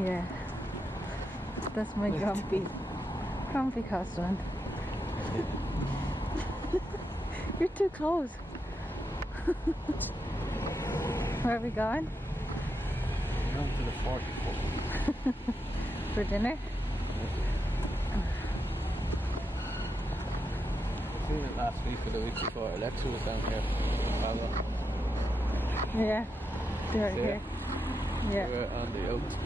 Yeah. That's my grumpy costume. You're too close. Where are we going? Going to the 44. For dinner? I seen it last week or the week before. Alexa was down here. Yeah. They're See here. Yeah. We're on the oats.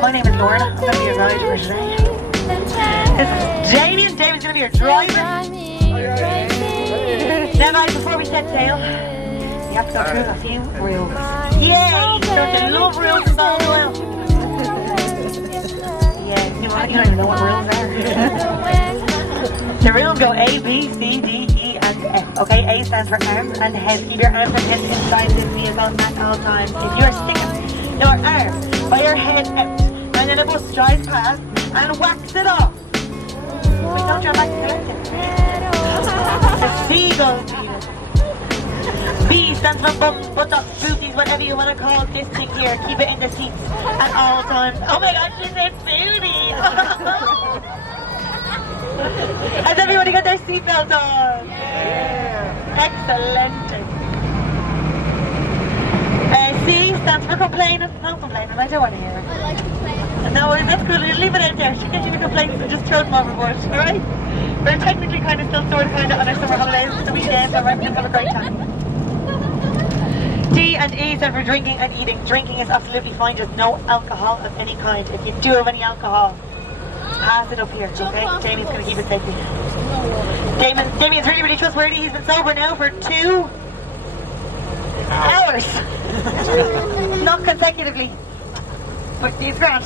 My name is Lauren. I'm going to be your guide for today. This is Jamie, and Jamie's going to be your driver. Now guys, before we set sail, we have to go through a few rules. Yay! Don't you love rules so well? Yeah, you don't even know what rules are. The rules go A, B, C, D, E, and F. Okay, A stands for arms and head. Keep your arms and head inside this vehicle at all times. If you are sticking your arm by your head out, and then a bus drives past and whacks it off, we don't drive back to collect it. The seagull. B stands for bums, buttocks, booties, whatever you want to call this thing here. Keep it in the seats at all times. Oh my gosh, she said booty! Has everybody got their seatbelt on? Yeah. Excellent. C stands for complaining. No complaining, I don't want to hear it. I like complaining. No, that's cool, just leave it out there. She gets you the complaints and just throw them overboard, alright? We're technically kind of still sort of on our summer holidays. It's the weekend, but we're going to have a great time. D and E stand for drinking and eating. Drinking is absolutely fine, just no alcohol of any kind. If you do have any alcohol, pass it up here, okay? Jamie's going to keep it safe. Jamie is really, really trustworthy. He's been sober now for 2 hours. Not consecutively, but he's grand.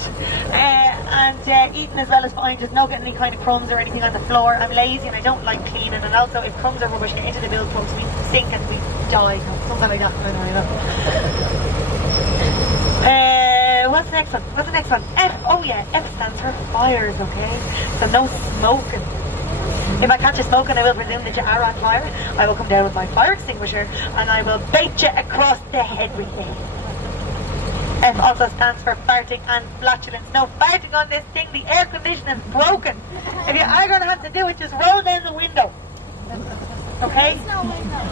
And eating as well is fine, just not getting any kind of crumbs or anything on the floor. I'm lazy and I don't like cleaning, and also if crumbs or rubbish get into the milk pumps, we sink and we die. Something like that. What's the next one? What's the next one? F. Oh yeah, F stands for fires, okay? So no smoking. If I catch you smoking, I will presume that you are on fire. I will come down with my fire extinguisher and I will bait you across the head with it. F also stands for farting and flatulence. No farting on this thing, the air conditioner is broken. If you are going to have to do it, just roll down the window. Okay? There's no window.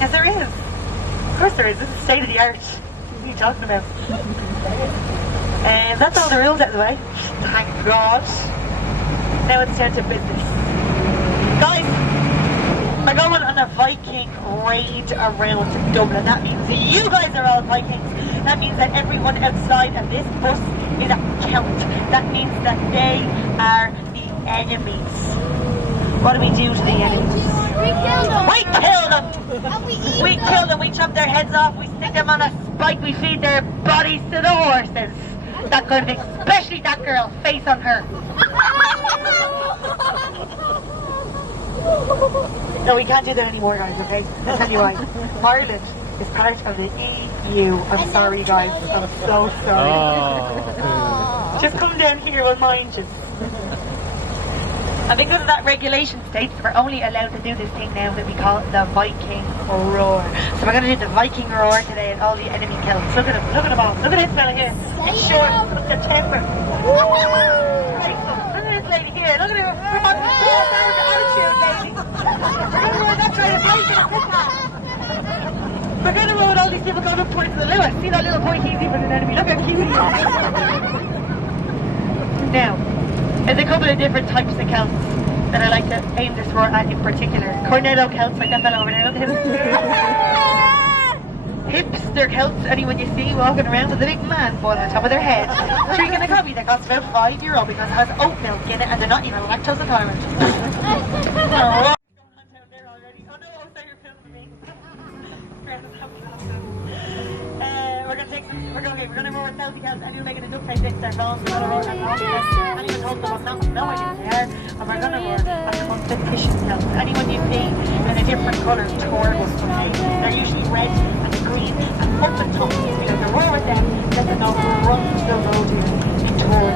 Yes, there is. Of course there is. This is state of the art. What are you talking about? That's all the rules out of the way. Thank God. Now it's down to business. Guys, we're going on a Viking raid around Dublin. That means you guys are all Vikings. That means that everyone outside of this bus is a count. That means that they are the enemies. What do we do to the enemies? We kill them. We kill them. And we eat We kill them. We chop their heads off. We stick them on a spike. We feed their bodies to the horses. That kind of thing. Especially that girl. Face on her. No, we can't do that anymore, guys, okay? I'll tell you why. Ireland is part of the EU. I'm sorry, guys. I'm so sorry. Oh. Just come down here, we'll mind you. And because of that regulation states, we're only allowed to do this thing now that we call the Viking roar. So we're going to do the Viking roar today and all the enemy kills. Look at him, look at him all. Look at this fella here. It's short, look at the temper. Right, look at this lady here. Look at her. Come on, attitude, lady. We're going to roll all these people going up towards the Lewis. See that little boy, he's even an enemy. Look how cute he is. Now, there's a couple of different types of counts that I like to aim this roar at in particular. Cornetto counts like that fella over there. Look at him. hipster coats anyone you see walking around with a big man bun on top of their head, drinking a coffee that costs about €5 because it has oat milk in it and they're not even lactose intolerant. Oh, we're gonna roll a selfie house and you're making a duct tape next to their phones. We're gonna roll that house. Anyone told them I'm not no idea they are. And we're gonna roll a competition house. Anyone you see in a different colour tour us, okay? They're usually red and green and up and top. You know, they're roll with them, let them know run the road here in tour.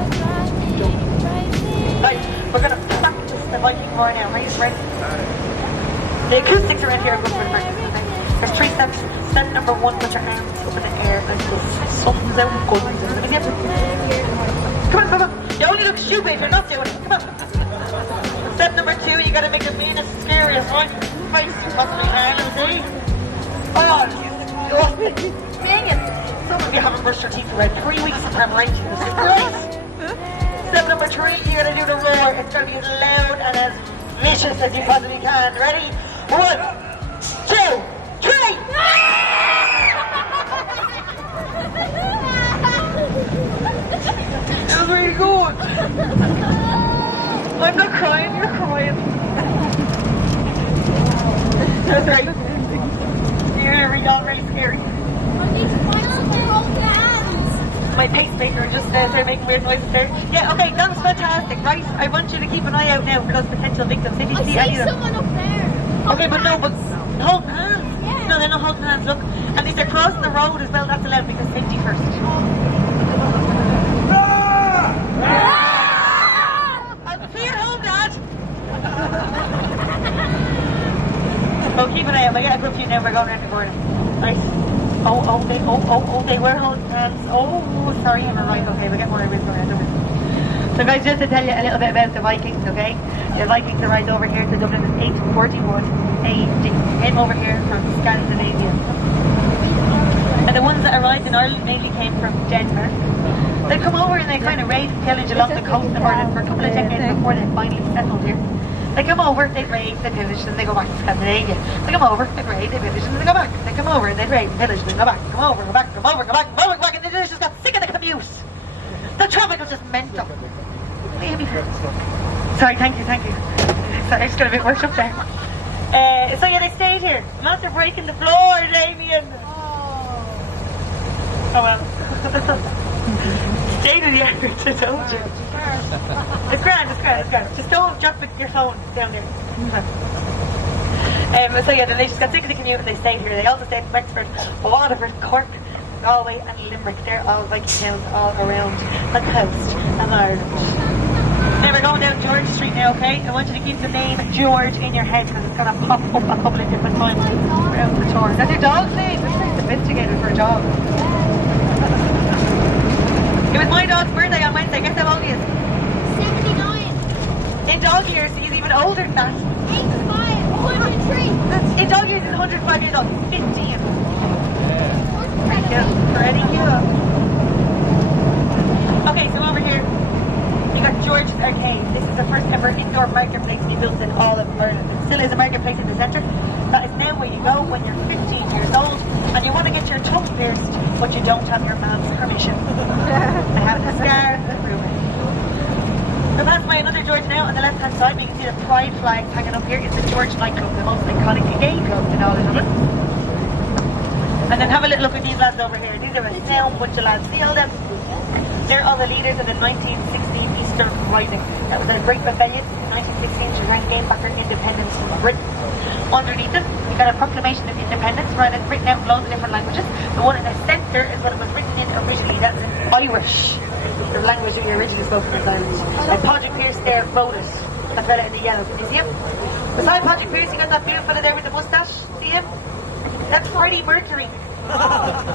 Right, we're gonna practice the Viking roar now. Ready? The acoustics around here are good for the practice, okay? There's 3 steps. Step number 1, put your arms up in the air and just thumbs out and guns out. Come on. You only look stupid if you're not doing it. Come on. Step number 2, you gotta make the meanest, scariest, right? Face you possibly can, okay? Oh, you dang it. Some of you haven't brushed your teeth for about 3 weeks of preparation. This is great. Step number 3, you gotta do the roar. It's gonna be as loud and as vicious as you possibly can. Ready? 1, 2, 3! That was really good. I'm not crying, you're crying. That's great. You're very scary. My pacemaker just they're making weird noises there. Yeah, okay, that was fantastic, right? I want you to keep an eye out now for those potential victims. If you see any of them. Someone up there. Okay, but no, but hold hands. Yeah. No, they're not holding hands, look. And if they're crossing the road as well, that's allowed because safety first. See you home, Dad. Oh, keep an eye out. I get a good few now. We're going around the corner. Right. Oh, they were holding hands. Oh, sorry, you were right. Okay, we'll get more everything around. So guys, just to tell you a little bit about the Vikings, okay? The Vikings arrived over here to Dublin in 841 AD. Came over here from Scandinavia. And the ones that arrived in Ireland mainly came from Denmark. They come over and they kind of raid and pillage along the coast of Ireland for a couple of decades before they finally settled here. They come over, they raid, they pillage, and they go back to Scandinavia. They come over, they raid, they pillage, and they go back. They come over, they raid, pillage, and they go back. Come over, go back, come over, go back, come over, go back, and they just got sick of the commute. The traffic was just mental. Sorry, thank you. Sorry, I just got a bit worked up there. So yeah, they stayed here. Lots of breaking the floor, Damien. Oh well. Stayed in the average, I told you. It's grand. Just don't drop your phone down there. So yeah, then they just got sick of the commute and they stayed here. They also stayed in Wexford, Waterford, Cork, Galway and Limerick. They're all Viking towns all around the coast of Ireland. Now we're going down George Street now, okay? I want you to keep the name George in your head because it's going to pop up a couple of different times throughout the tour. That's your dog's name. That's pretty sophisticated for a dog. It was my dog's birthday on Wednesday. Guess how old he is? 79. In dog years, he's even older than that. 85. 103. In dog years, he's 105 years old. 15. Pretty cute. Okay, so over here, you got George's Arcade. This is the first ever indoor marketplace to be built in all of Ireland. It still is a marketplace in the centre. That is now where you go when you're 15 years old and you want to get your tongue pierced, but you don't have your mom's permission. I have the scar to prove it. So that's my another George now. On the left hand side, you can see the pride flags hanging up here. It's the George nightclub, the most iconic gay club in all of Dublin. And then have a little look at these lads over here. These are a sound bunch of lads. See all them? They're all the leaders of the 1916 Easter Rising. That was a great rebellion in 1916 to try and gain back our independence from Britain. Underneath it, we got a proclamation of independence, written out in loads of different languages. The one in the centre is what it was written in originally. That was in Irish, the language we originally spoke in Ireland. And Padraig Pearse there wrote it. That fella in the yellow. Can you see him? Beside Padraig Pearse, you got that beautiful fella there with the moustache. See him? That's Freddie Mercury.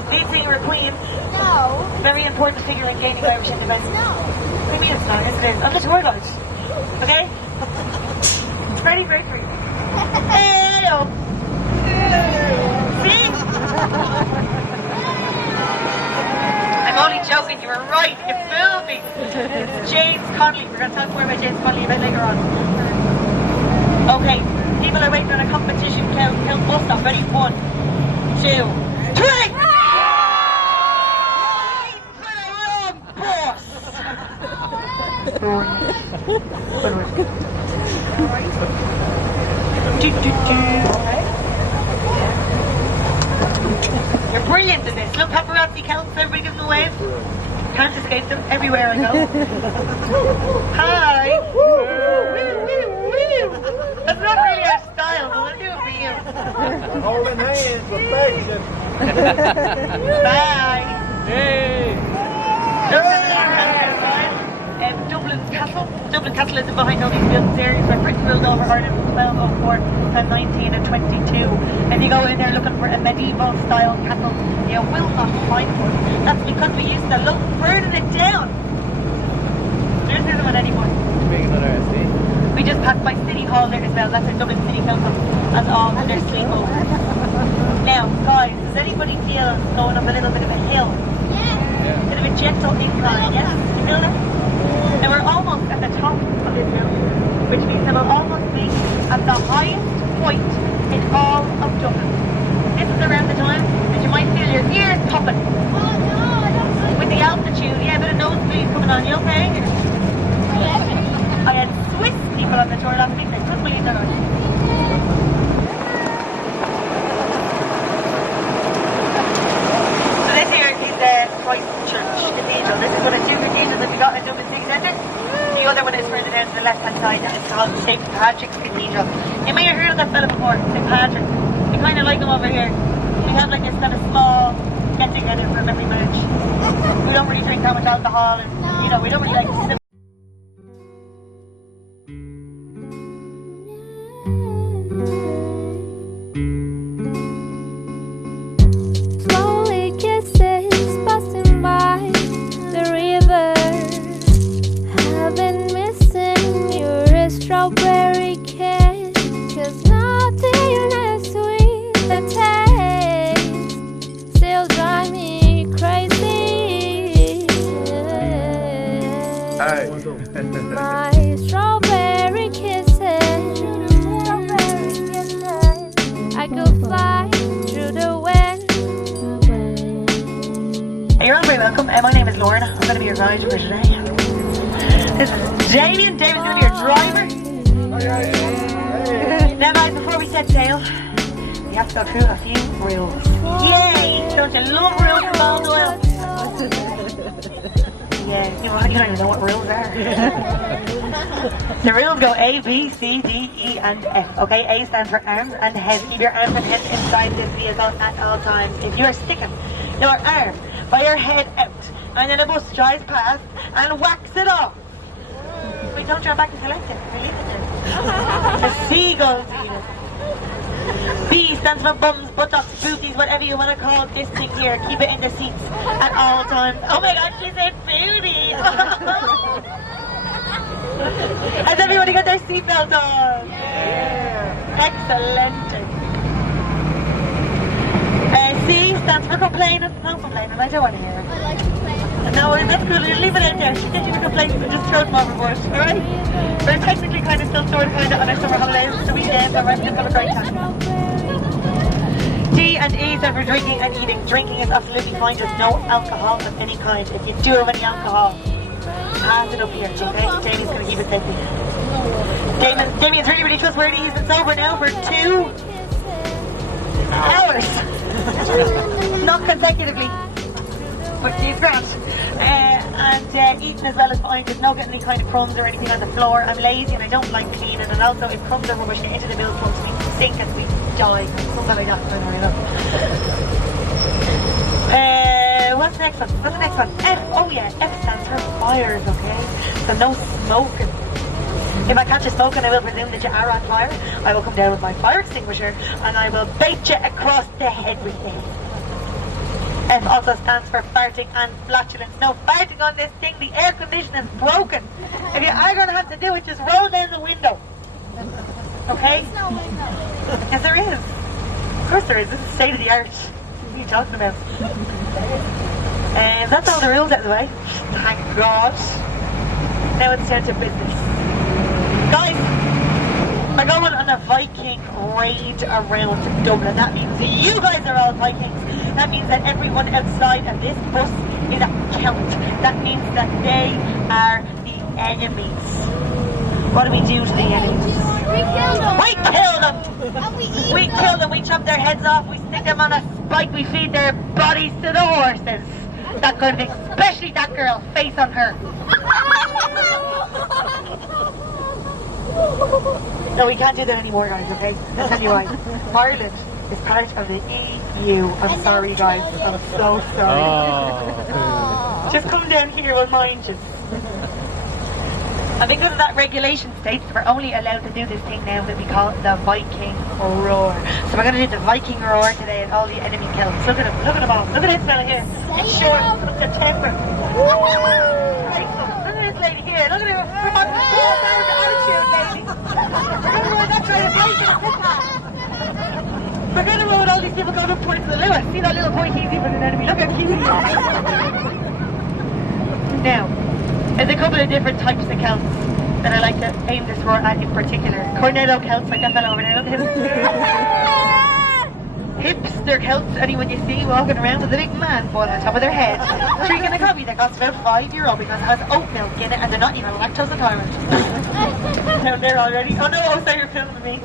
Lead singer of Queen. No. Very important figure in gaining Irish independence. No. What do you mean it's not? Yes, it is. I'm the tour guide. Okay? It's Freddie Mercury. Hey-o. See? I'm only joking. You were right. You fooled me. It's James Connolly. We're going to talk more about James Connolly a bit later on. Okay. People are waiting on a competition count bus stop. Ready? 1, 2, 3! Boss! You're brilliant in this. Look, paparazzi counts, everybody gives them a wave. Can't escape them everywhere I go. Hi! That's not really our style, but we'll do it for you. Holding hands, affection. Bye! Hey! Dublin Castle is behind all these buildings areas where Britain ruled over Ireland from 1204 to 1922. And you go in there looking for a medieval style castle, you will not find one. That's because we used to look further it down. There isn't one anymore. Big another estate. We just passed by City Hall there as well. That's our Dublin City Council. That's all their sleepover. Now, guys, does anybody feel going up a little bit of a hill? Yeah. Bit of a gentle incline, yes? You feel that? And we're almost at the top of this hill, which means that we'll almost be at the highest point in all of Dublin. This is around the time that you might feel your ears popping. Oh no, I don't like With the altitude, yeah, a bit of nosebleed coming on. You okay? I had Swiss people on the tour last week. I couldn't believe that. So this here is Christchurch Cathedral. This is one of two cathedrals that we got in Dublin City Centre. The other one is further down to the left-hand side. It's called St. Patrick's Cathedral. You may have heard of that fella before, St. Patrick. We kind of like him over here. We have like this kind of small get-together for every match. We don't really drink that much alcohol, and you know, we don't really like to sit. Slowly kisses passing by the river. I've been missing your strawberry kiss, 'cause nothing as sweet the taste still drive me crazy. Hey. My strawberry kisses, I could fly through the wind. Hey, you're all very welcome. My name is Lauren. I'm going to be your guide for today. This is Jamie, and Jamie's going to be your driver. Now, guys, before we set sail, we have to go through a few rules. Yay! Don't you love rules from all the way? Yeah, you don't even know what rules are. The rules go A, B, C, D, E, and F. Okay, A stands for arms and head. Keep your arms and head inside this vehicle at all times. If you are sticking your arm by your head out, and then a bus drives past and whacks it off, wait, don't turn back and collect it. Leave it there. The seagulls eat it. B stands for bums, buttocks, booties, whatever you want to call this thing here. Keep it in the seats at all times. Oh my God, she said booty. Has everybody got their seatbelt on? Yeah. Excellent. C stands for complaining. No complaining, I don't want to hear it. I like to play. No, that's cool. Just leave it out there. She'll get you to complain and just throw them overboard. Alright? We're technically kind of still sort of on our summer holidays. It's the weekend, but we're still have a great time. D and E stand for drinking and eating. Drinking is absolutely fine. There's no alcohol of any kind. If you do have any alcohol, pass it up here, okay? Jamie's going to keep it deadly. Jamie is really, really trustworthy. He's been sober now for 2 hours. Not consecutively. But he's grand. And eating as well as fine. There's no getting any kind of crumbs or anything on the floor. I'm lazy and I don't like cleaning. And also if crumbs are rubbish, get into the bill pumps, we stink and we die. Something like that. What's the next one? What's the next one? F. Oh yeah, F stands for fires, okay? So no smoking. If I catch you smoking, I will presume that you are on fire. I will come down with my fire extinguisher and I will bait you across the head with it. F also stands for farting and flatulence. No farting on this thing. The air conditioner is broken. If you are going to have to do it, just roll down the window. Okay? No window. Yes, there is. Of course there is. This is state of the art. What are you talking about? And that's all the rules out of the way. Thank God. Now it's down to business. Guys, we're going on a Viking raid around Dublin. That means you guys are all Vikings. That means that everyone outside of this bus is a count. That means that they are the enemies. What do we do to the enemies? We killed them. We kill them! And we eat We kill them, we chop their heads off, we stick them on a spike, we feed their bodies to the horses. That kind of thing, especially that girl, face on her. No, we can't do that anymore, guys, okay? I'll tell you why. Ireland is part of the EU. I'm sorry, guys. I'm so sorry. Oh. Just come down here, we'll mind you. And because of that regulation states, we're only allowed to do this thing now that we call the Viking roar. So we're going to do the Viking roar today and all the enemy kills. Look at him, look at him all. Look at this fella here. It's short, from September. Right, look at this lady here. Look at her. Come on, attitude, lady. We're going to roar that translation. We're going to roar with all these people going up towards the Lewis. See that little boy, he's even an enemy. Look how cute he is. Now, there's a couple of different types of counts that I like to aim this roar at in particular. Cornetto counts, like that fella over there, look at him. Hipster counts, anyone you see walking around with a big man boil on top of their head, drinking a coffee that costs about €5 because it has oat milk in it and they're not even lactose intolerant. Down there already. Oh no, oh sorry, you're filming me.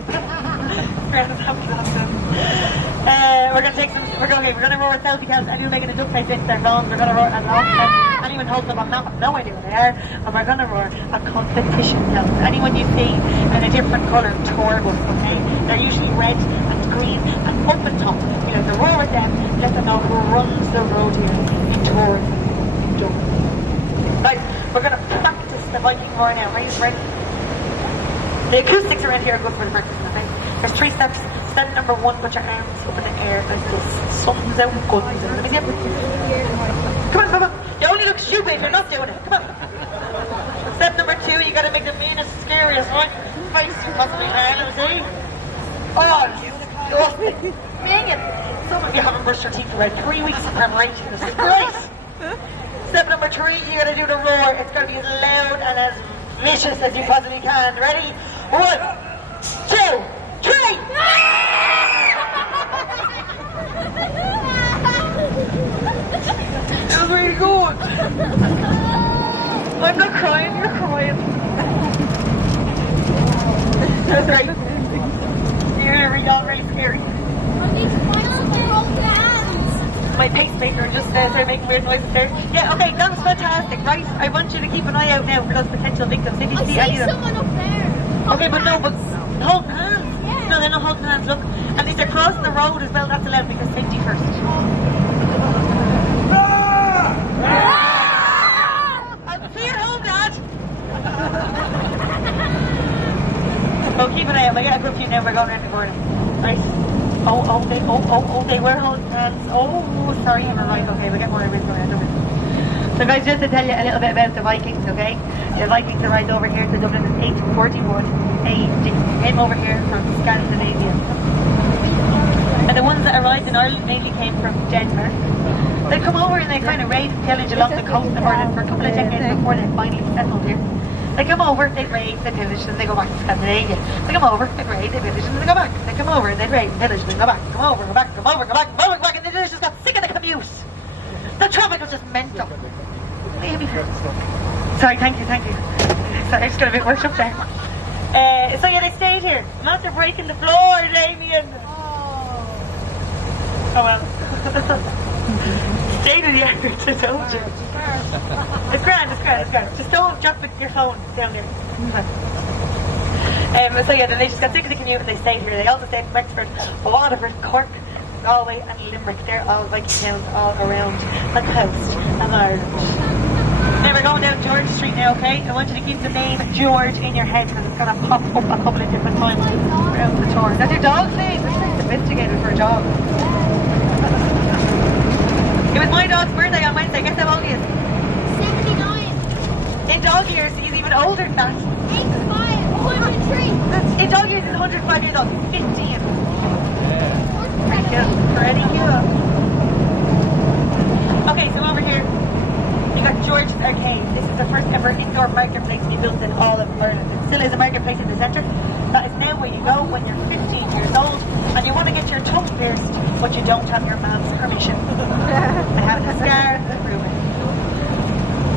We're gonna take some. We're gonna roar selfie counts. Anyone making a duck face into their phones, we're gonna roar a long count. Anyone holding them, I've no idea what they are, and we're gonna roar a competition count. Anyone you see in a different colour tour bus, okay? They're usually red and green and open top. You know, to roar with them, let them know who runs the road here in tour. Guys, we're gonna practice the Viking roar now. Are you ready? The acoustics around here are good for the practice, okay? There's 3 steps. Step number 1, put your arms up in the air like this. Thumbs out, guns out. Let me see it. Come on, come on. You only look stupid if you're not doing it. Come on. Step number 2, you gotta make the meanest, scariest, right? Face possibly now, let me see. Oh, disgusting. Dang it. Some of you haven't brushed your teeth for about 3 weeks of preparation. This is great. Step number 3, you gotta do the roar. It's gonna be as loud and as vicious as you possibly can. Ready? 1, 2, 3! That was really good. I'm not crying, you're crying. That's great. You're all very scary. My pacemaker just started making weird noises there. Yeah, okay, that was fantastic, right? I want you to keep an eye out now for those potential victims. If you see any of them. Someone up there. Okay, but no, but hold hands. Yeah. No, they're not holding hands, look. And if they're crossing the road as well, that's allowed because safety first. See you at home, Dad. Oh, keep an eye out. I get a group of you now, we're going around the corner. Right? Oh, they were holding hands. Oh, sorry, I'm right. Okay, we'll get more every going around. So guys, just to tell you a little bit about the Vikings, okay? The Vikings arrived over here to Dublin in 841 AD. Came over here from Scandinavia. And the ones that arrived in Ireland mainly came from Denmark. They come over and they kind of raid and pillage along the coast of Ireland for a couple of decades before they finally settled here. They come over, they raid, they pillage, and they go back to Scandinavia. They come over, they raid, they pillage, and they go back. They come over, they raid, pillage, and they go back. Come over, go back, come over, go back, come over, go back, and they just got sick of the commute. The traffic was just mental. Sorry, thank you. Sorry, I just got a bit worked up there. So yeah, they stayed here. Not to breaking the floor, Damien. Oh well. Stayed in the average, I told you. It's grand. Just don't drop your phone down there. So yeah, then they just got sick of the commute and they stayed here. They also stayed in Wexford, Waterford, Cork, Galway and Limerick. They're all Viking towns all around the coast of Ireland. Now we're going down George Street now, okay? I want you to keep the name George in your head because it's going to pop up a couple of different times throughout the tour. That's your dog's name. It's sophisticated for a dog. It was my dog's birthday on Wednesday. Guess how old he is? 79. In dog years, he's even older than that. 85. 103. In dog years, he's 105 years old. He's 15. Pretty cute. Okay, so over here, you got George's Arcade. This is the first ever indoor marketplace to be built in all of Ireland. It still is a marketplace in the centre. That is now where you go when you're 15 years old and you want to get your tongue pierced, but you don't have your mom's permission. And have the scar to prove it.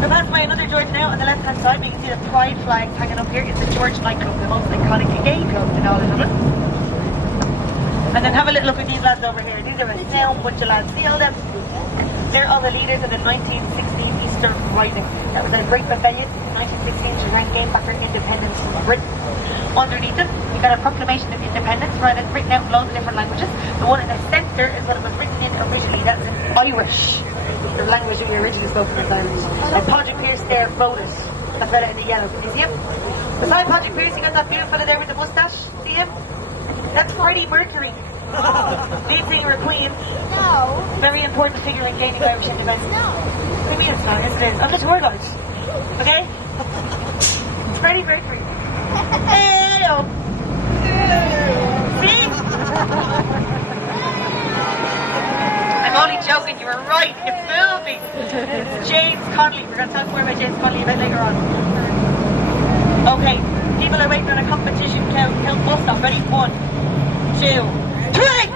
So that's by another George now. On the left hand side, we can see the pride flags hanging up here. It's the George nightclub, the most iconic gay club in all of Dublin. And then have a little look at these lads over here. These are a sound bunch of lads. See all them? They're all the leaders of the 1916 Easter Rising. That was a great rebellion in 1916 to try and gain back our independence from Britain. Underneath it, we got a proclamation of independence, right? It's written out in loads of different languages. The one in the centre is what it was written in originally. That was in Irish. The language we originally spoke was Irish. And Padraig Pearse there wrote it. That fella in the yellow. Can you see him? Beside Padraig Pearse, you got that beautiful fella there with the moustache. See him? That's Freddie Mercury. Lead singer of Queen. No. Very important figure in gaining Irish independence. No. What do you mean it's not? Yes, it is. I'm the tour guide. Okay? It's Freddie Mercury. Hey-o. See? I'm only joking, you were right. It's moving. It's James Connolly. We're going to talk more about James Connolly a bit later on. Okay, people are waiting on a competition count bus stop. Ready? 1, 2, 3!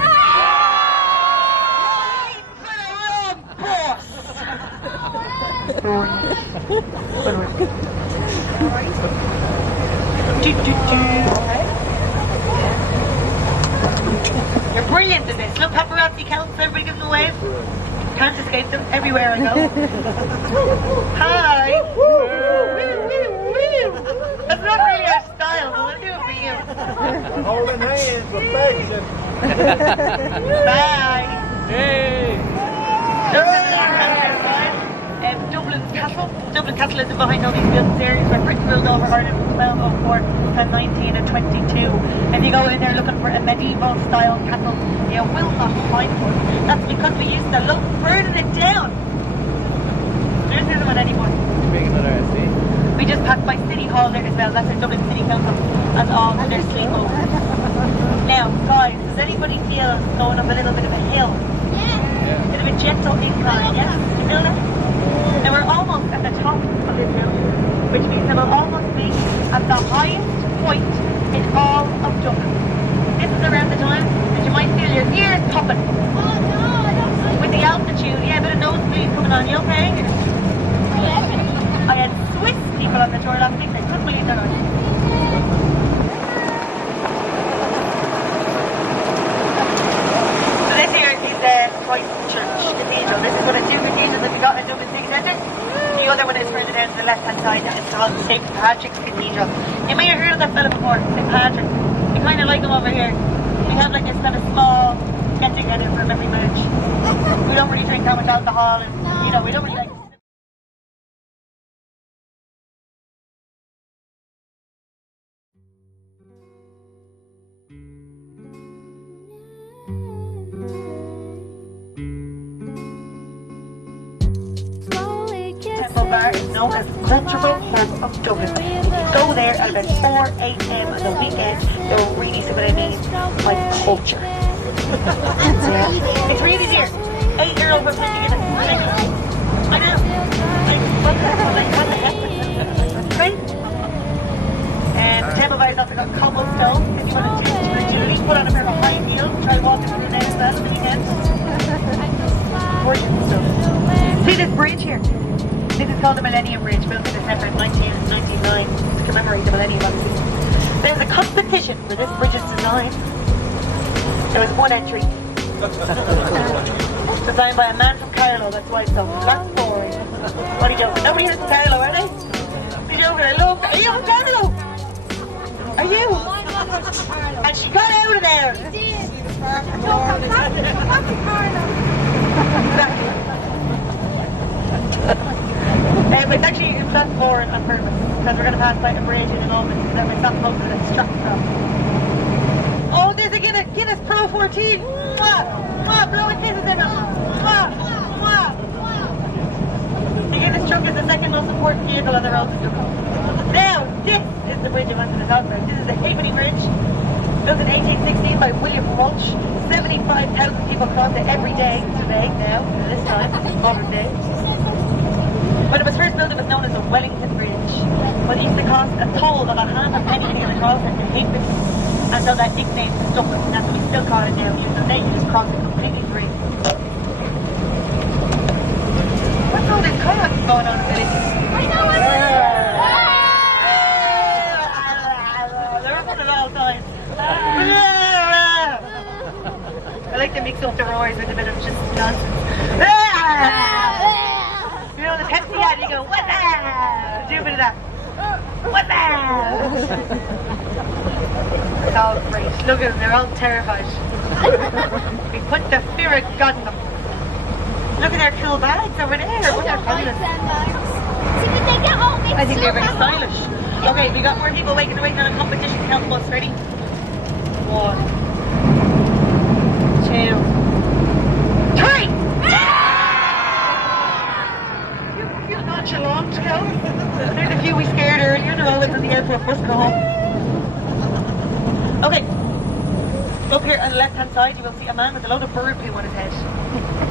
You're brilliant in this. Look, paparazzi counts, everybody gives them a wave. Can't escape them everywhere I go. Hi! That's not really our style, but we'll do it for you. Holding hands, affection. Bye! Hey! Dublin Castle. Dublin Castle is behind all these building series where Britain ruled over Ireland from 1204 to 1922. And you go in there looking for a medieval style castle, you will not find one. That's because we used to look burning it down. There isn't one anymore. Big another see? We just passed by City Hall there as well. That's our Dublin City Council. That's all for their sleepovers. Now, guys, does anybody feel going up a little bit of a hill? Yeah. A bit of a gentle incline, yes? You feel that? Now we're almost at the top of this hill, which means that we'll almost be at the highest point in all of Dublin. This is around the time that you might feel your ears popping. Oh no, I don't like With the altitude, yeah, a bit of nosebleed coming on. You okay? I had Swiss people on the tour last week. They couldn't believe that. So this here is Christ Church Cathedral. This is one of two cathedrals that we got in Dublin City Centre. The other one is further down to the left-hand side. It's called St. Patrick's Cathedral. You may have heard of that fella before, St. Patrick. We kind of like him over here. We have like this kind of small get-together for every match. We don't really drink that much alcohol, and you know, we don't really like. Bar is known as the cultural hub of Dublin. You can go there at about 4 a.m. on the weekend. They'll really see what I mean by culture. It's really dear. €8 for 50 units. I know. What the heck? Right? And the Temple Bar is also got cobblestone. If you want to do at least put on a pair of high heels, try walking through there as well on the weekend. Gorgeous stuff. See this bridge here? This is called the Millennium Bridge, built in December 1999 to commemorate the Millennium Odyssey. There was a competition for this bridge's design. There was one entry. Designed by a man from Carlow, that's why it's so flat boring. What are you joking? Nobody here's from Carlow, are they? Are you joking? I love. Are you from Carlow? Are you? And she got out of there. It's actually flat boring on purpose because we're going to pass by a bridge in a moment and then it's not supposed to distract from. Oh, there's a Guinness Pro 14. Mwah! Mwah! Blow it, this is in it. Mwah! Mwah! The Guinness truck is the second most important vehicle on the road to Dublin. Now, this is the bridge I wanted to talk about. This is the Halfpenny Bridge, built in 1816 by William Walsh. 75,000 people cross it every day today, now, this time, modern day. When it was first built, it was known as the Wellington Bridge, but it used to cost a toll of a half a penny to get across it in Halfpenny. And so that nickname stuck, and that's what we still call it now, even though they just crossed it completely free. What's all this kayak going on in the village? They're up on it all times. I like to mix up the roars with a bit of just nonsense. You know, the Pepsi ad, you go, what the? Do a bit of that. What the? It's all great. Look at them, they're all terrified. We put the fear of God in them. Look at their cool bags over there. Oh, they're fabulous. I think they're very stylish. Okay, we got more people waiting on a competition to help us. Ready? 1, 2, 3! You nonchalant, girl. There's a few we scared earlier. They're all like on the airport bus go home. Okay. Up here on the left-hand side, you will see a man with a load of bird poo on his head.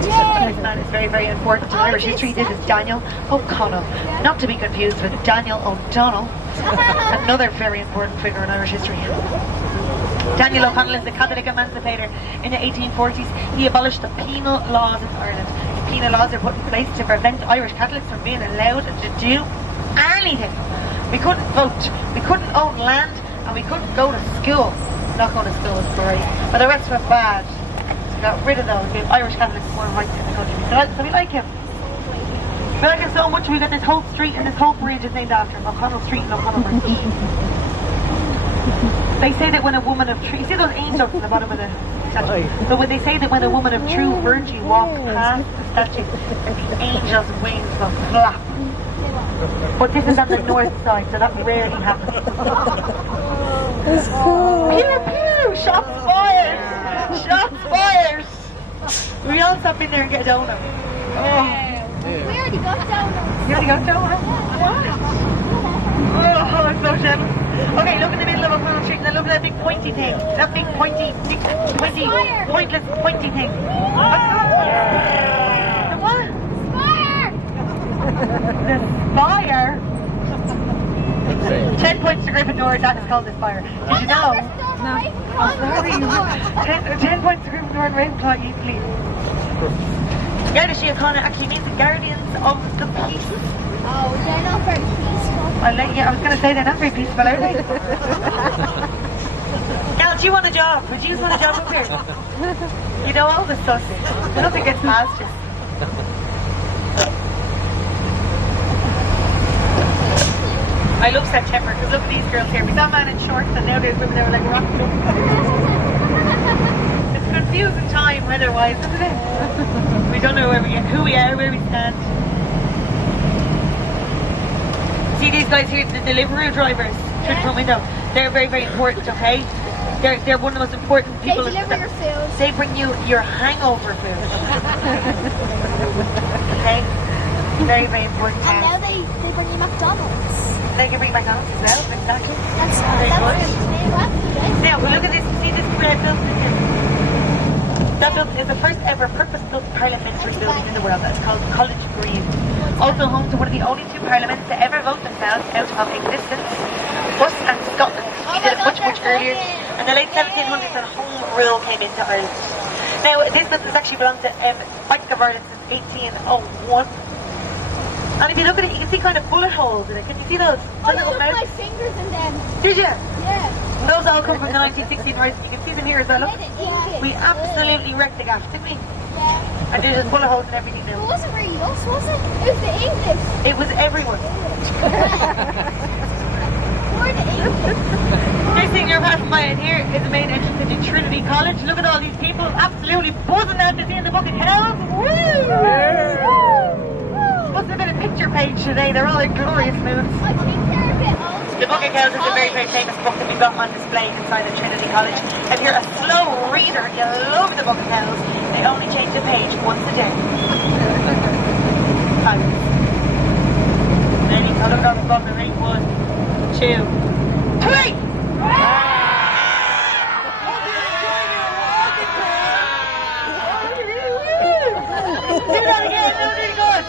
This man is very, very important to Irish history. This is Daniel O'Connell. Not to be confused with Daniel O'Donnell, another very important figure in Irish history. Daniel O'Connell is the Catholic emancipator. In the 1840s, he abolished the penal laws in Ireland. The penal laws are put in place to prevent Irish Catholics from being allowed to do anything. We couldn't vote, we couldn't own land, and we couldn't go to school. Not going to school is great, but the rest were bad. So we got rid of those. We have Irish Catholics more rights in the country. So we like him. We like him so much we got this whole street and this whole bridge is named after him. O'Connell Street and O'Connell Bridge. They say that when a woman of true, you see those angels in the bottom of the statue? So when they say that when a woman of true virtue walks past the statue, that the angels' wings will flap. But this is on the north side, so that rarely happens. It's cool. Pew pew! Shots fired! Shots fired! We all stop in there and get a donut. We already got donuts. You already got donut? Oh, I'm so jealous. Okay, look in the middle of a pool street and look at that big pointy thing. That big pointy thing. Pointless pointy thing. What's that? The what? Fire! The spire? 10 points to Gryffindor, that is called the spire. Did you know? No. Oh, sorry. 10 points to Gryffindor and Ravenclaw easily. Garda Síochána actually means the guardians of the peace. Oh, they're not very peaceful. I was going to say they're not very peaceful, are they? Now, do you want a job? Would you want a job up here? You know all the stuff. Nothing gets past you. I love September because look at these girls here. We saw a man in shorts and now there's women that were like rocking up. It's a confusing time weather-wise, isn't it? We don't know who we are, where we stand. See these guys here, the delivery drivers through the front window. They're very, very important, okay? They're one of the most important people. They deliver your food. They bring you your hangover food. Okay? Very, very important. And now they bring you McDonald's. They can bring McDonald's as well, exactly. That's Very good. good. Now, look at this, see this building here? That building is the first ever purpose-built parliamentary building in the world. It's called College Green. Also home to one of the only two parliaments to ever vote themselves out of existence. Us and Scotland. We did it much, much earlier. In the late 1700s when Home Rule came into Ireland. Now, this building has actually belonged to Bank of Ireland since 1801. And if you look at it, you can see kind of bullet holes in it. Can you see those? I put my fingers in them. Did you? Yeah. Those all come from the 1916 rise. You can see them here as well. Look. We absolutely wrecked the gaff, didn't we? Yeah. And there's just bullet holes and everything It now. wasn't really us, was it? It was the English. It was everyone. We're the English. Next thing you're passing by in here is the main entrance into Trinity College. Look at all these people absolutely buzzing out to see in the bucket hells. Woo! Must have been a picture page today. They're all in glorious moods. I think they're a bit old. The Book of Kells is a very, very famous book that we've got on display inside of Trinity College. If you're a slow reader and you love the Book of Kells, they only change the page once a day. Ready? I'll look up above the ring. 1, 2, 3! Do that again, that was good.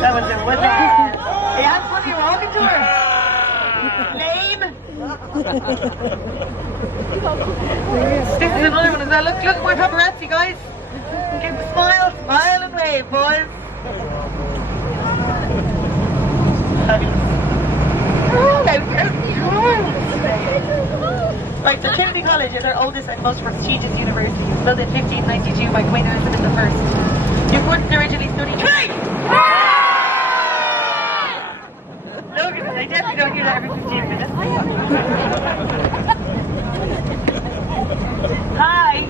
That was it, wasn't it? Yeah, funny, you're walking to her. Name? This is another one as well. Look at my paparazzi, guys. Give a smile, smile and wave, boys. Right, so Trinity College is our oldest and most prestigious university. It was built in 1592 by Queen Elizabeth I. The importance originally studied trade! Look at it, I definitely don't hear that every 15 minutes. Hi!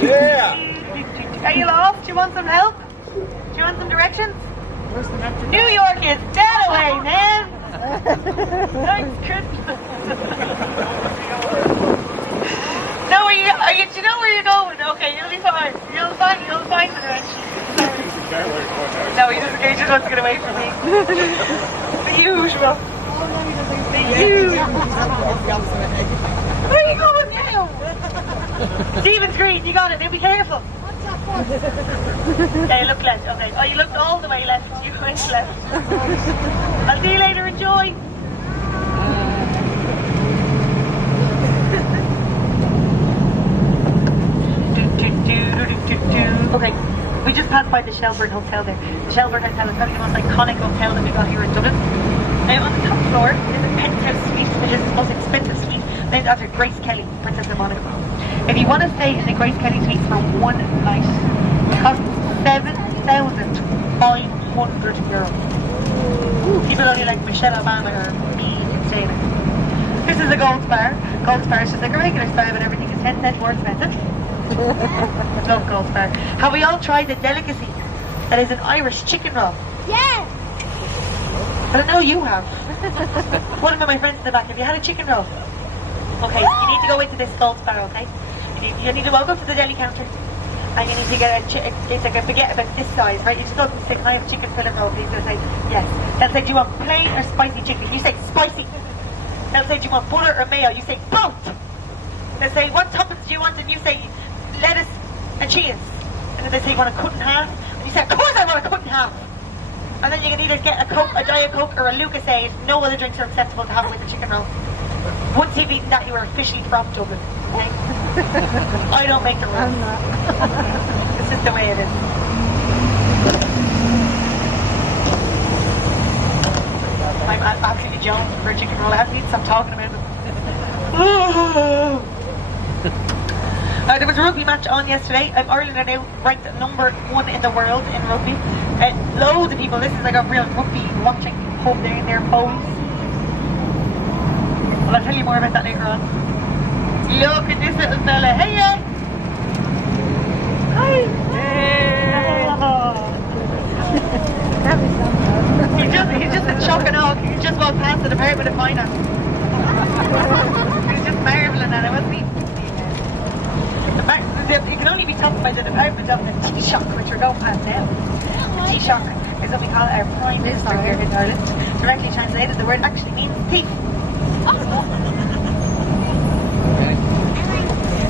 Yeah! Are you lost? Do you want some help? Do you want some directions? New York is dead away, man! Thanks, Christmas. No, do you know where you're going? Okay, you'll be fine. You'll find the directions. No, he doesn't. He just wants to get away from me. The usual. The usual. Where are you going now? Stephen's Green, you got it. Now be careful. Okay, look left. Okay. Oh, you looked all the way left. You went left. I'll see you later. Enjoy. Okay, we just passed by the Shelburne Hotel there. The Shelburne Hotel is probably the most iconic hotel that we got here in Dublin. Now on the top floor is a penthouse suite, which is the most expensive suite, named after Grace Kelly, Princess of Monaco. If you want to stay in the Grace Kelly suite for one night, it costs €7,500. People only like Michelle Obama or me can stay in it. This is a gold spa. Gold spa is just like a regular spa, but everything is 10 cents more expensive. Love gold spa. Have we all tried the delicacy that is an Irish chicken roll? Yeah. I don't know you have. One of my friends in the back, have you had a chicken roll? Okay, you need to go into this gold spa, okay? You need to walk up to the deli counter and you need to get it's like a baguette about this size, right? You just go up and say, can I have a chicken fillet roll, please? They'll say, yes. They'll say, do you want plain or spicy chicken? You say, spicy. They'll say, do you want butter or mayo? You say, both. They'll say, what toppings do you want? And you say, lettuce and cheese. And then they say, you want to cut in half? And you say, of course I want to cut in half. And then you can either get a Coke, a Diet Coke, or a Lucasade. No other drinks are acceptable to have with a chicken roll. Once you've eaten that, you are officially from Dublin. Okay? I don't make the rules. This is the way it is. I'm absolutely jonesing for a chicken roll. I haven't even stopped talking about it. There was a rugby match on yesterday. Ireland are now ranked number 1 in the world in rugby. Loads of people. This is like a real rugby watching hub there in their homes. Well, I'll tell you more about that later on. Look at this little fella. Hey, yeah. Hi. Hey. He's just a shock and awe. He just walked past the Department of Finance. He's just marveling at it, wasn't he? It can only be topped by the Department of the Taoiseach, which we're going past now. The Taoiseach is what we call our Prime Minister here in Ireland. Directly translated, the word actually means thief.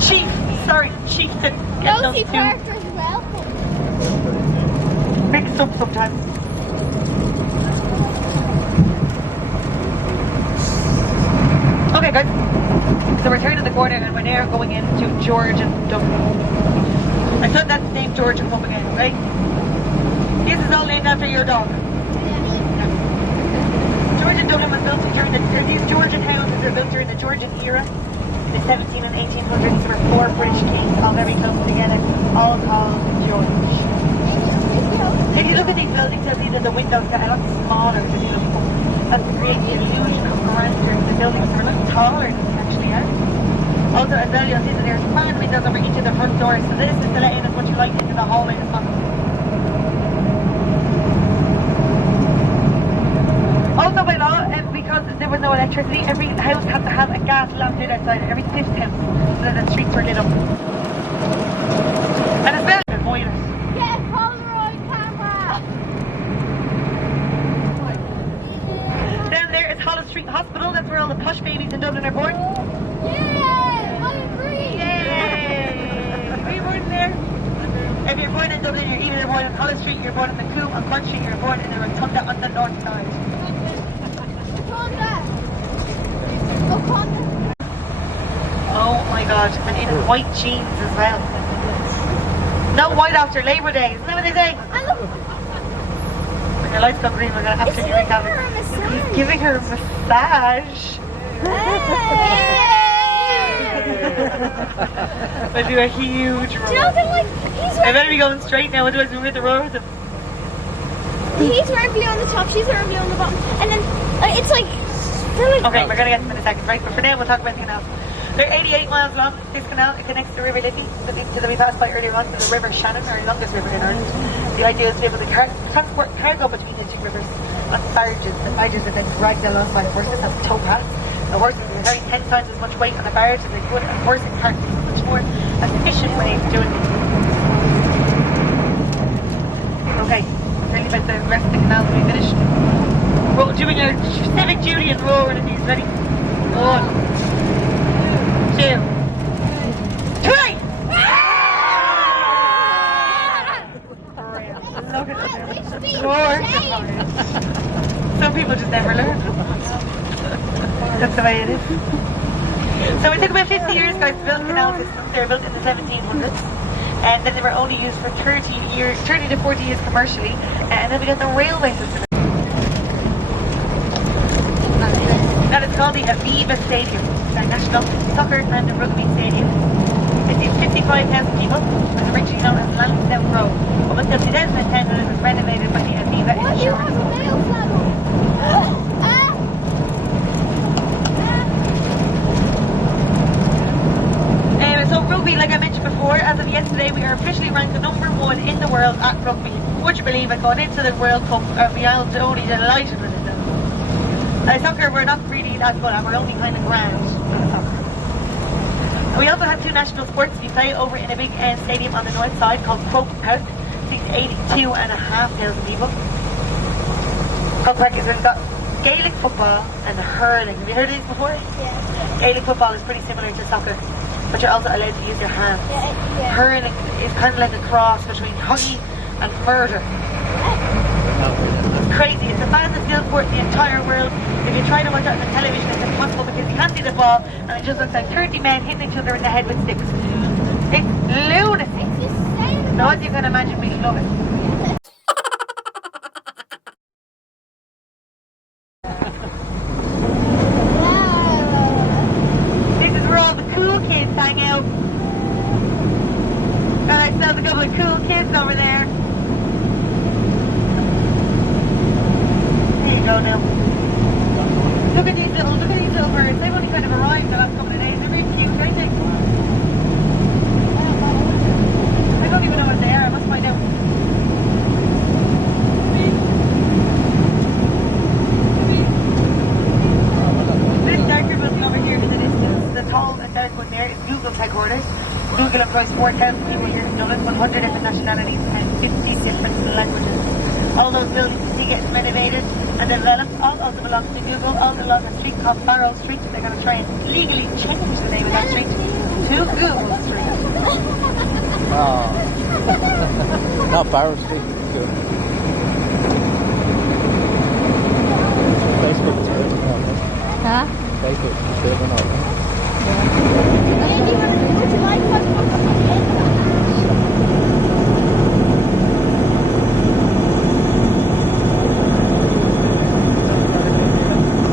Chief, sorry, chieftain. Nosy characters welcome. Mixed up sometimes. Okay guys, so we're turning the corner and we're now going into George and Dublin. I thought that's named George and Pub again, right? This is all named after your dog. George and Dublin was built during these Georgian houses were built during the Georgian era. In the 17 and 1800s, there were 4 British kings all very close together, all called George. If you look at these buildings, you'll see that the windows are a lot smaller than the other. That creates the illusion of grandeur. The buildings are a lot taller than they actually are. Also, as well, you'll see that there's fan windows over each of the front doors, so this is to let in as much light into the hallway as possible. Also by law, because there was no electricity, every house had to have a gas lamp lit outside it, every 5th house, so that the streets were lit up. And it's better to avoid it. Get a Polaroid camera. Down there is Hollis Street Hospital, that's where all the posh babies in Dublin are born. Yeah, I agree. Yay! Were you born there? If you're born in Dublin, you're either born on Hollis Street, you're born in the Coombe, on Front Street, you're born in the Rotunda on the north side. god, and in white jeans as well. No white after Labour Day, isn't that what they say? When your lights go green, we're going to absolutely wreak havoc. He's giving her a massage. We'll do a huge roll. Do you know that, like, he's I better be going straight now, otherwise we're with the roar with him. he's wearing blue on the top, she's wearing blue on the bottom, and then it's like, they're like, Okay, we're going to get them in a second, right? But for now, we'll talk about the canal. They're 88 miles long. This canal, it connects the River Liffey, the link that we passed by earlier on, to the River Shannon, our longest river in Ireland. The idea is to be able to transport cargo between the two rivers on barges. The barges are then dragged along by horses as tow paths. The horses are carrying 10 times as much weight on a barge as they could on a horse and cart. It's much more efficient way of doing it. Okay, I'll tell you about the rest of the canal when we finish. We're doing our civic duty and roaring at these. Ready? 1, 2, 3! Look at some people just never learn. That's the way it is. So it took about 50 years, guys, to build canal systems. They were built in the 1700s. And then they were only used for 30 to 40 years commercially. And then we got the railway system. Now it's called the Aviva Stadium. It's our national soccer and rugby stadium. It seats 55,000 people. It was originally known as Lansdowne Road. But until 2010 when it was renovated by the Aviva Insurance Company. So rugby, like I mentioned before, as of yesterday, we are officially ranked the #1 in the world at rugby. Would you believe it? Going into the World Cup, we are only delighted with it though. Soccer, we're not really that good at. We're only kind of grand at soccer. And we also have 2 national sports. We play over in a big stadium on the north side called Croke Park. Seats 82,500 people. Croke Park has got Gaelic football and hurling. Have you heard of these before? yeah. Gaelic football is pretty similar to soccer, but you're also allowed to use your hands. Yeah. Hurling is kind of like a cross between hockey and murder. It's crazy. It's the fastest field sport in the entire world. If you try to watch it on the television, it's impossible because you can't see the ball and it just looks like 30 men hitting each other in the head with sticks. It's lunacy. So as you can imagine, we love it. This is where all the cool kids hang out. And I saw a couple of cool kids over there. There you go now. Look at these little birds. They've only kind of arrived the last couple of days. They're really cute, aren't they? I don't even know what they are. I must find out. This darker building over here in the distance, the tall and dark one there, is Google's headquarters. Google employs 4,000 people here in Dublin, 100 different nationalities and 50 different languages. All those buildings you see getting renovated and developed all also belong to Google, all along a street called Barrow Street. They're going to try and legally change the name of that street to Google Street. Oh. Not Barrow Street. Good. Facebook is good. Huh? Facebook is good and all.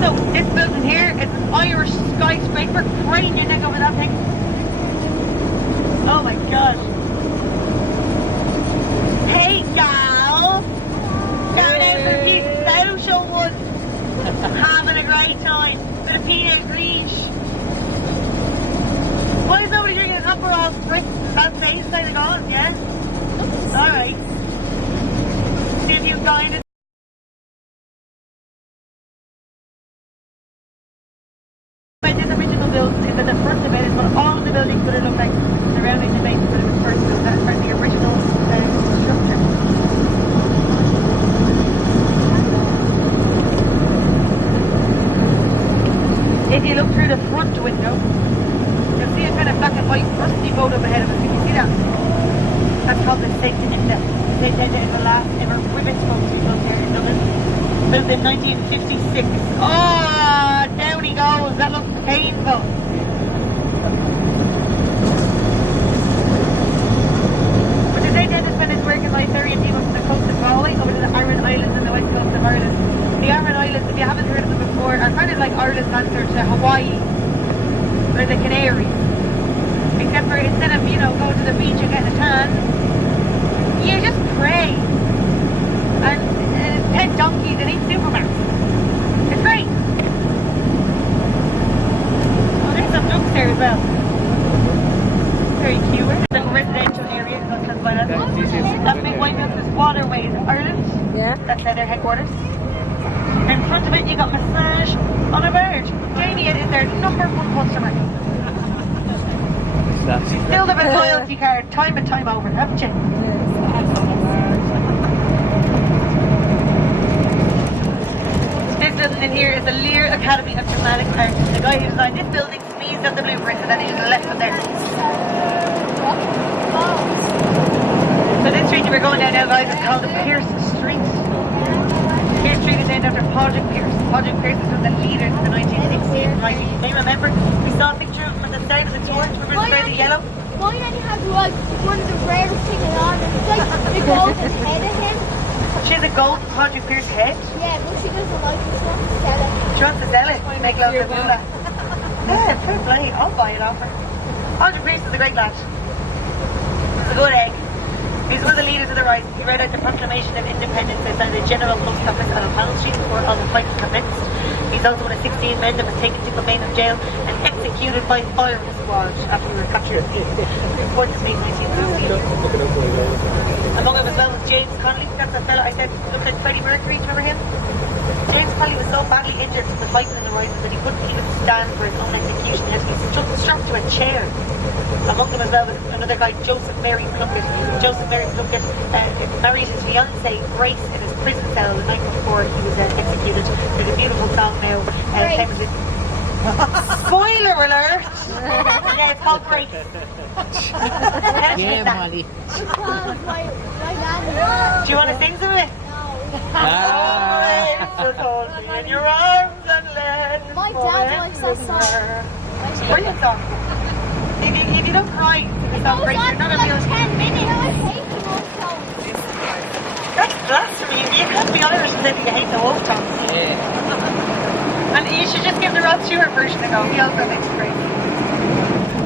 So this building here is an Irish skyscraper. Crane your neck over that thing. Oh my gosh. Hey gals. Down there for a few social ones. Having a great time. Bit of Pinot Gris. Why is nobody drinking an Aperol Spritz? Is that safe side of gone, yeah? Alright. See if you kind of this original building is that the front of it is what all of the buildings that look like surrounding the base of the first building. That's part of the original structure. If you look through the front window, you'll see a kind of black and white rusty boat up ahead of us. Can you see that? That's called the St. Inda. St. Inda is the last ever women's boat to be built here in Dublin. Built in 1956. Oh, down he goes. That looks painful. Ireland answer to Hawaii or the Canaries. Except for instead of, you know, going to the beach and getting a tan, you just pray. And pet donkeys and eat supermarkets. It's great. Oh, there's some ducks there as well. Very cute. The residential area is not by that. That big white house is Waterways Ireland. Yeah. That's their headquarters. In front of it you got massage on a bird. Jamie is their number one customer. Still have a loyalty card time and time over, haven't you? This building in here is the Lear Academy of Dramatic Art. The guy who designed this building sneezed at the blueprint and then he just left it there. So this street that we're going down now, guys, is called the Pierce Street. Pierce Street is named after Padraig Pearse. Padraig Pearse is one of the leaders in the 1960s and 90s. You may remember, we saw a picture of him at the start of the tour. Remember the yellow? Why don't you have like one of the rarest things on? It's like the golden head of him. She has a gold Padraig Pearse head. Yeah, but she doesn't like it. She wants to sell it. She wants to sell it. Make love to do that. Yeah, fair play. I'll buy it off her. Padraig Pearse is a great lad. He's a good egg. He's one of the leaders of the rise. He read out the Proclamation of Independence outside the General Post Office on O'Connell Street before all the fighting commenced. He's also one of 16 men that was taken to Kilmainham jail and executed by firing squad after we were captured. Report of May 1916. Among them as well was James Connolly. That's the fella I said looked like Freddie Mercury. Do you remember him? James Connolly was so badly injured from the fighting in the rises that he couldn't even stand for his own execution. He had to be strapped to a chair. Among them as well was another guy, Joseph Mary Plunkett. Joseph Mary Plunkett married his fiancée Grace in his prison cell the night before he was executed. There's a beautiful song now. Spoiler alert! Yeah, it's called Grace. Yeah, Molly. My nanny. Do you want to sing some of it? Ah. In your arms and let My dad likes that song. Brilliant song. If you don't cry, it's not great. You're not a real. 10 minutes. I hate the old songs. That's blasphemy. You can't be Irish and say that you hate the old songs. Yeah. And you should just give the Rod Stewart version a go. He also makes it great.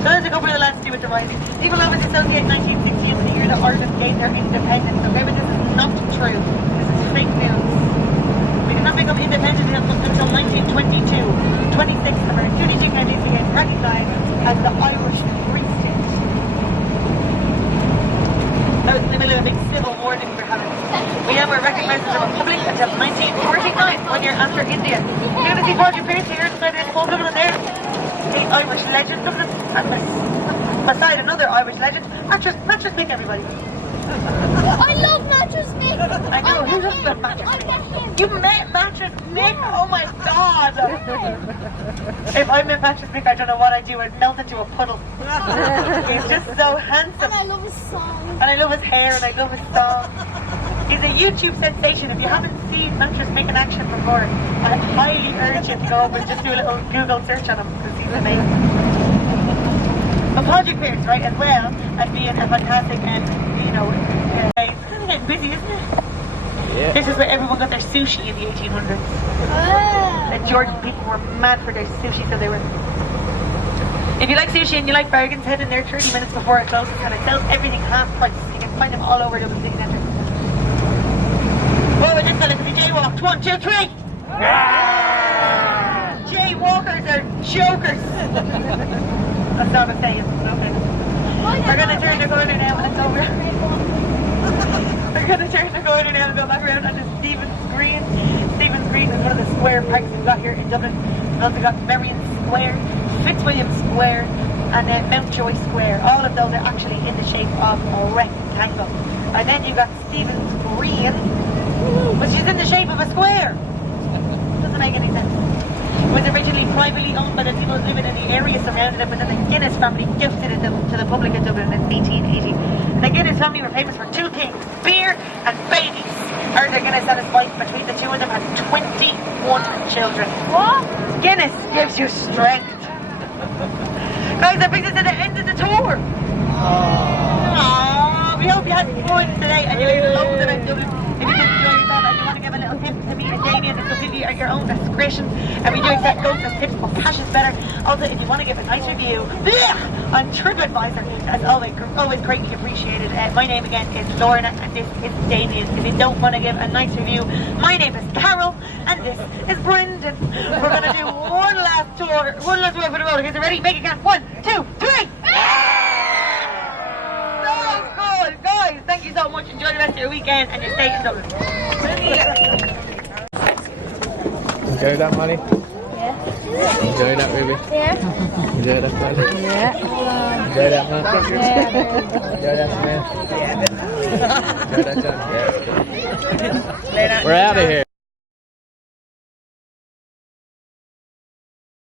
So there's a couple of lads to do with the rising. People always associate 1960 with the year that Ireland gained their independence. Okay, but this is not true. This is fake news. We did not become independent until 1922. 26 of our 32 counties became recognised as the Irish Free State. That was in the middle of a big civil war that we were having. We were recognised as a republic until 1949, 1 year after India. You're going to see Padraig Pearse here beside this whole building there. The Irish legend of them. And beside another Irish legend, Mattress Mick, everybody. I love Mattress Mick. I know, who doesn't love Mattress I Mick? met him. You met Mattress Mick? Oh my god! If I met Mattress Mick, I don't know what I'd do. I'd melt into a puddle. He's just so handsome. And I love his song. And I love his hair and I love his song. He's a YouTube sensation. If you haven't seen Mattress Mick in action before, I highly urge you to go over and just do a little Google search on him because he's amazing. But Padraig Pearse, right, as well as being a fantastic and, you know, it's kind of getting busy, isn't it? Yeah. This is where everyone got their sushi in the 1800s. The Georgian people were mad for their sushi, so they were. If you like sushi and you like bargains, head in there 30 minutes before it closes and it sells everything half price. You can find them all over Dublin City Centre. Oh, this fella can be jaywalked. 1, 2, 3! Jaywalkers are jokers! That's not what I'm saying. Okay. We're going to turn the corner now and it's over. We're going to turn the corner now and go back around onto Stephen's Green. Stephen's Green is one of the square parks we've got here in Dublin. We've also got Merrion Square, Fitzwilliam Square, and Mountjoy Square. All of those are actually in the shape of a rectangle. And then you've got Stephen's Green, which is in the shape of a square. Doesn't make any sense. It was originally privately owned by the people living in the area surrounding it, but then the Guinness family gifted it to the public of Dublin in 1880. And the Guinness family were famous for two things, beer and babies. Herdt Guinness and his wife, between the two of them, had 21 children. What? Guinness gives you strength. Guys, that brings us to the end of the tour. We hope you had fun today and you learned loads about Dublin. If you did enjoy yourself and you want to give a little tip to me and Dave, Damien. It's completely at your own discretion. And we do accept those as tips, but cash is better. Also, if you want to give a nice review on TripAdvisor, that's always greatly appreciated. My name again is Lorna, and this is Damien. If you don't want to give a nice review, my name is Carol, and this is Brendan. We're going to do one last tour for the road. Okay, so ready? Make it count. 1, 2, 3. So good, guys. Thank you so much. Enjoy the rest of your weekend, and your stay in Dublin. Enjoy that, Molly? Yeah. Enjoy that, baby? Yeah. Enjoy that, Molly? Yeah. Enjoy that, man? Yeah. Enjoy that, man? Enjoy that, John? Yeah. We're out of here.